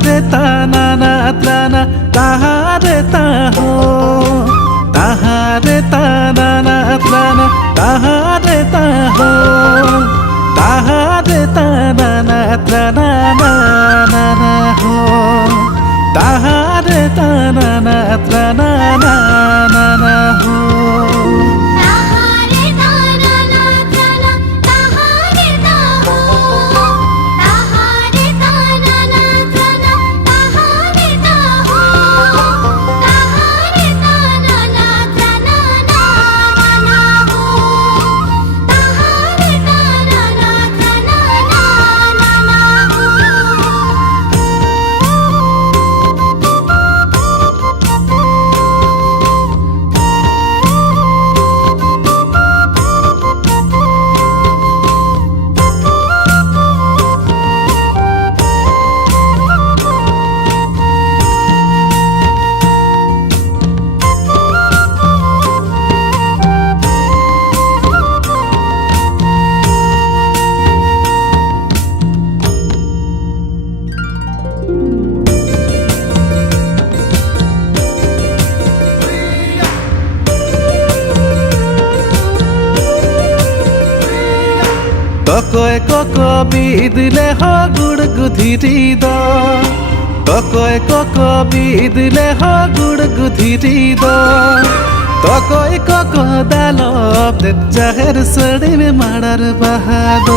তাহারে তানা না ত্রানা তাহারে তাহো তাহারে তানা না ত্রানা তাহারে তাহো তাহারে তানা না ত্রানা না না না হো তাহারে তানা না ত্রানা না না না হো তকয় কক বিদলে হ গুড় গুধিরি দ তকয় কক বিদলে হ গুড় গুধিরি দ তকয় কক দাল জাহের সড়ি মে মাড়ার বাহাদ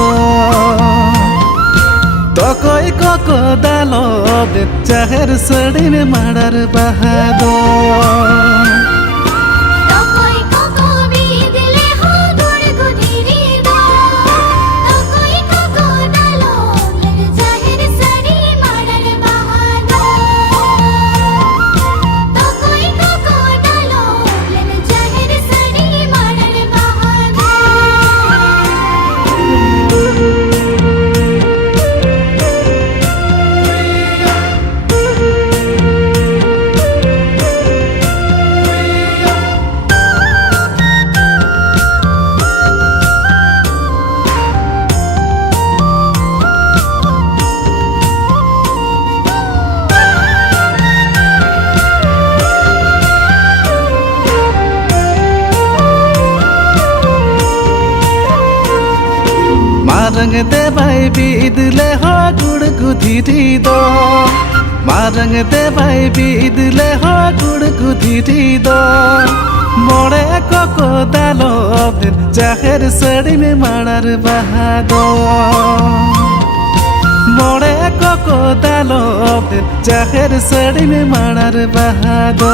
তকয় কক দাল জাহের সড়ি মে মাড়ার বাহাদ मारंग दे भाई बीदले हो गुड़ गुधिरी दो मारंग दे भाई बीदले हो गुड़ गुधिरी दो मोड़े कोको दालो जाहेर सड़ी में माड़ार बहादो मोड़े कोको दालो जाहेर सड़ी में माड़ार बहादो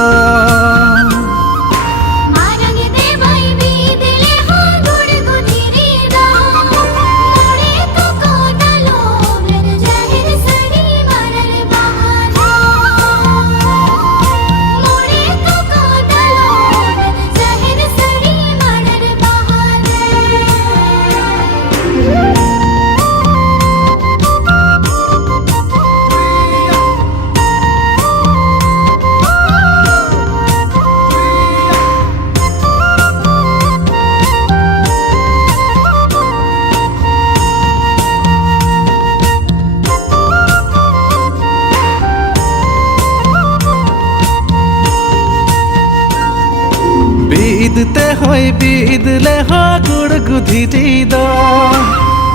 बीदते होय बीदले हो गुड़ गुधिरी दो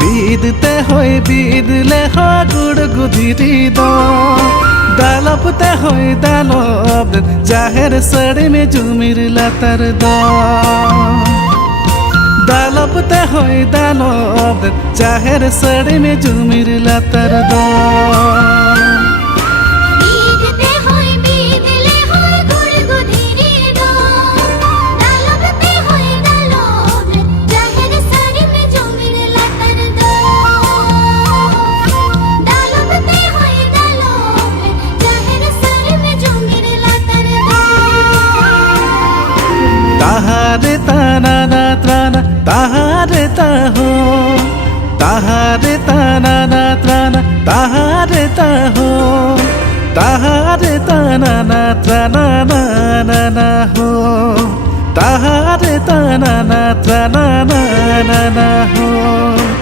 बीदते होय बीदले हो गुड़ गुधिरी दो दालपते होय दालब जाहेर सड़ी में जुमिर लतर दो दालपते होय दालब जाहेर सड़ी में जुमिर लतर दो ताहारे ताना ना त्राना ताहारे ताहो ताहारे ताना ना त्राना ताहारे ताहो ताहारे ताना ना त्राना ना ना ना हो ताहारे ताना ना त्राना ना ना ना हो।